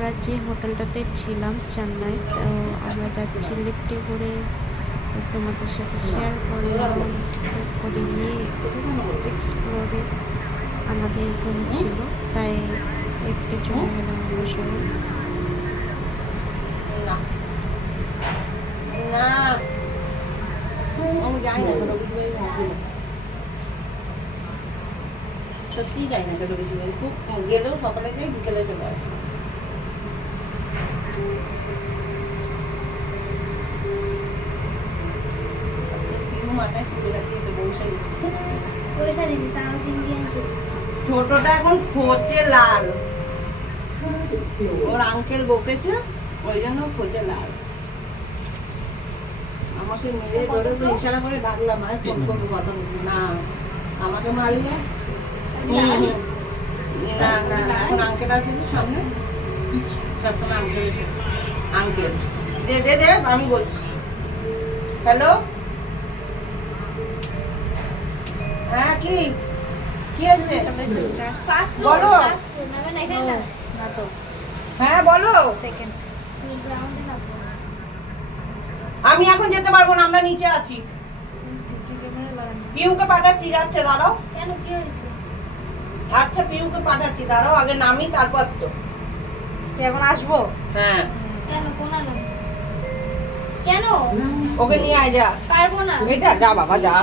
আমরা যে হোটেলটাতে ছিলাম চেন্নাই, তো আমরা যাচ্ছি লিফটে করে, তোমাদের সাথে শেয়ার করলাম। তো করে গিয়ে 6 ফ্লোরে আমাদের রুম ছিল, তাই লিফটে চলে গেলাম আমরা সবাই। সত্যি যাই না কেন বেশি করে, খুব গেলেও সকালে যাই, বিকেলে চলে আসে। মাথায় ফুল লাগিয়েছে, ছোটটা এখন খোঁচে লাল, ওর আঙ্কেল বকেছে ওই জন্য খোঁচে লাল। আমাকে মেরে ধরে তো ইশারা করে ডাকলাম, আর ফোন করবো কথা বলবো না, আমাকে মারলে না না। এখন আঙ্কেল আছে তো সামনে, সবসময় আঙ্কেল আঙ্কেল দে দে দে, আমি বলছি। হ্যালো, হ্যাঁ কি কি হয়েছে বলো। হ্যাঁ বলো। আমি এখন যেতে পারবো না, আমরা নিচে আছি। পিউকে পাঠাচ্ছি, যাচ্ছে, দাঁড়াও। কেন, কি হয়েছে? আচ্ছা পিউকে পাঠাচ্ছি, দাঁড়াও, আগে নামি তারপর তো। এখন আসবো? হ্যাঁ। কেন, কোন আলো? কেন? ওকে নিয়ে আয়, যা। পারবো না। এটা যা বাবা যা।